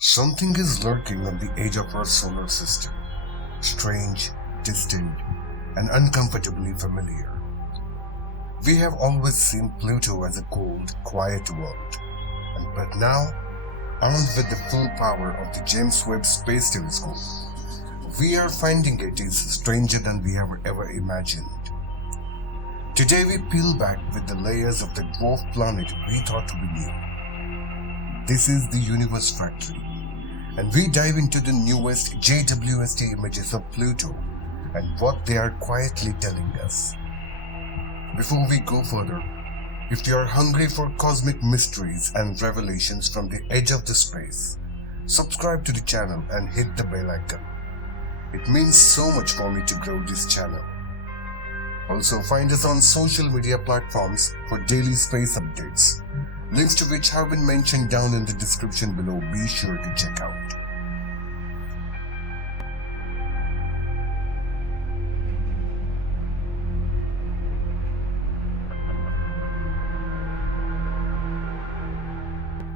Something is lurking on the edge of our solar system. Strange, distant, and uncomfortably familiar. We have always seen Pluto as a cold, quiet world. But now, armed with the full power of the James Webb Space Telescope, we are finding it is stranger than we have ever imagined. Today we peel back with the layers of the dwarf planet we thought we knew. This is the Universe Factory, and we dive into the newest JWST images of Pluto and what they are quietly telling us. Before we go further, if you are hungry for cosmic mysteries and revelations from the edge of the space, subscribe to the channel and hit the bell icon. It means so much for me to grow this channel. Also find us on social media platforms for daily space updates, links to which have been mentioned down in the description below. Be sure to check out.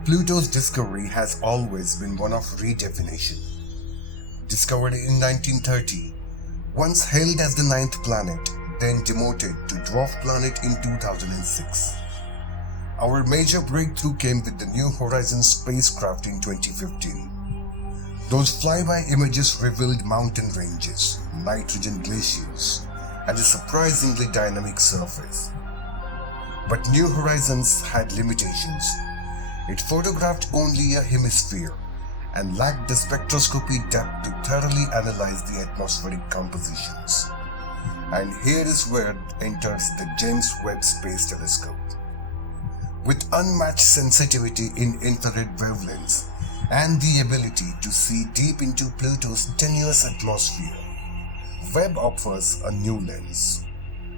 Pluto's discovery has always been one of redefinition. Discovered in 1930, once hailed as the ninth planet, then demoted to dwarf planet in 2006. Our major breakthrough came with the New Horizons spacecraft in 2015. Those flyby images revealed mountain ranges, nitrogen glaciers, and a surprisingly dynamic surface. But New Horizons had limitations. It photographed only a hemisphere and lacked the spectroscopy depth to thoroughly analyze the atmospheric compositions. And here is where enters the James Webb Space Telescope. With unmatched sensitivity in infrared wavelengths and the ability to see deep into Pluto's tenuous atmosphere, Webb offers a new lens,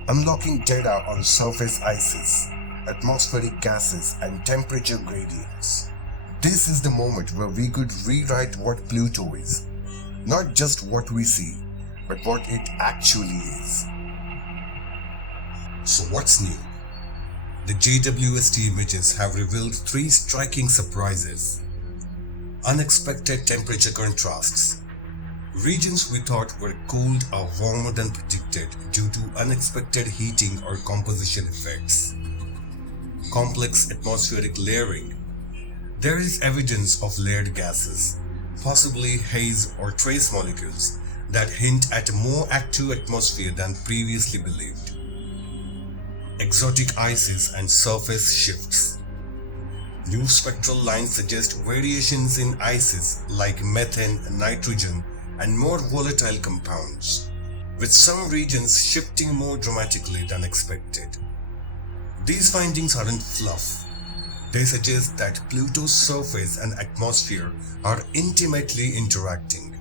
unlocking data on surface ices, atmospheric gases, and temperature gradients. This is the moment where we could rewrite what Pluto is, not just what we see, but what it actually is. So what's new? The JWST images have revealed three striking surprises. Unexpected temperature contrasts. Regions we thought were cold are warmer than predicted due to unexpected heating or composition effects. Complex atmospheric layering. There is evidence of layered gases, possibly haze or trace molecules, that hint at a more active atmosphere than previously believed. Exotic ices and surface shifts. New spectral lines suggest variations in ices like methane, nitrogen, and more volatile compounds, with some regions shifting more dramatically than expected. These findings aren't fluff. They suggest that Pluto's surface and atmosphere are intimately interacting,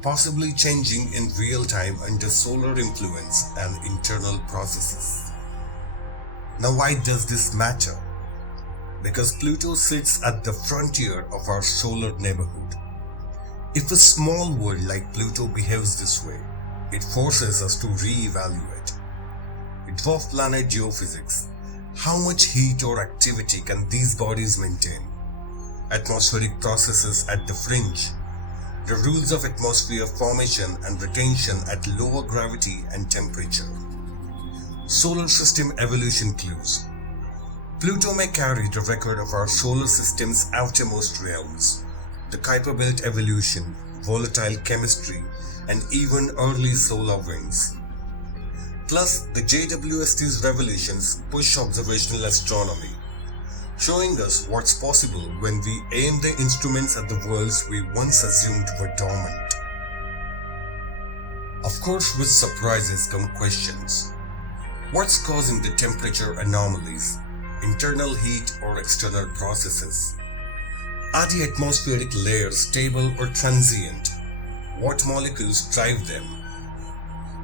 possibly changing in real time under solar influence and internal processes. Now, why does this matter? Because Pluto sits at the frontier of our solar neighborhood. If a small world like Pluto behaves this way, it forces us to re-evaluate. Dwarf planet geophysics. How much heat or activity can these bodies maintain? Atmospheric processes at the fringe. The rules of atmosphere formation and retention at lower gravity and temperature. Solar system evolution clues. Pluto may carry the record of our solar system's outermost realms, the Kuiper Belt evolution, volatile chemistry, and even early solar winds. Plus, the JWST's revelations push observational astronomy, showing us what's possible when we aim the instruments at the worlds we once assumed were dormant. Of course, with surprises come questions. What's causing the temperature anomalies? Internal heat or external processes? Are the atmospheric layers stable or transient? What molecules drive them?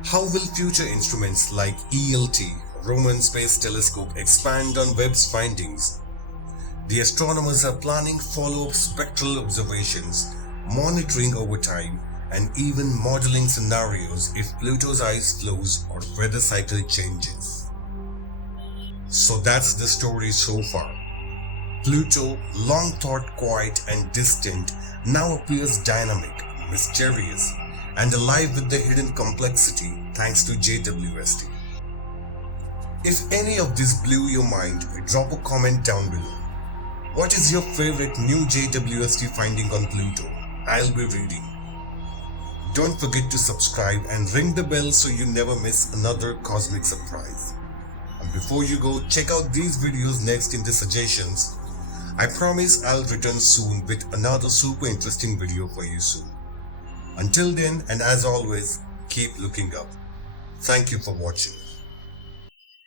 How will future instruments like ELT, Roman Space Telescope, expand on Webb's findings? The astronomers are planning follow-up spectral observations, monitoring over time, and even modeling scenarios if Pluto's ice flows or weather cycle changes. So that's the story so far. Pluto, long thought quiet and distant, now appears dynamic, mysterious, and alive with the hidden complexity thanks to JWST. If any of this blew your mind, drop a comment down below. What is your favorite new JWST finding on Pluto? I'll be reading. Don't forget to subscribe and ring the bell so you never miss another cosmic surprise. And before you go, check out these videos next in the suggestions. I promise I'll return soon with another super interesting video for you soon. Until then, and as always, keep looking up. Thank you for watching.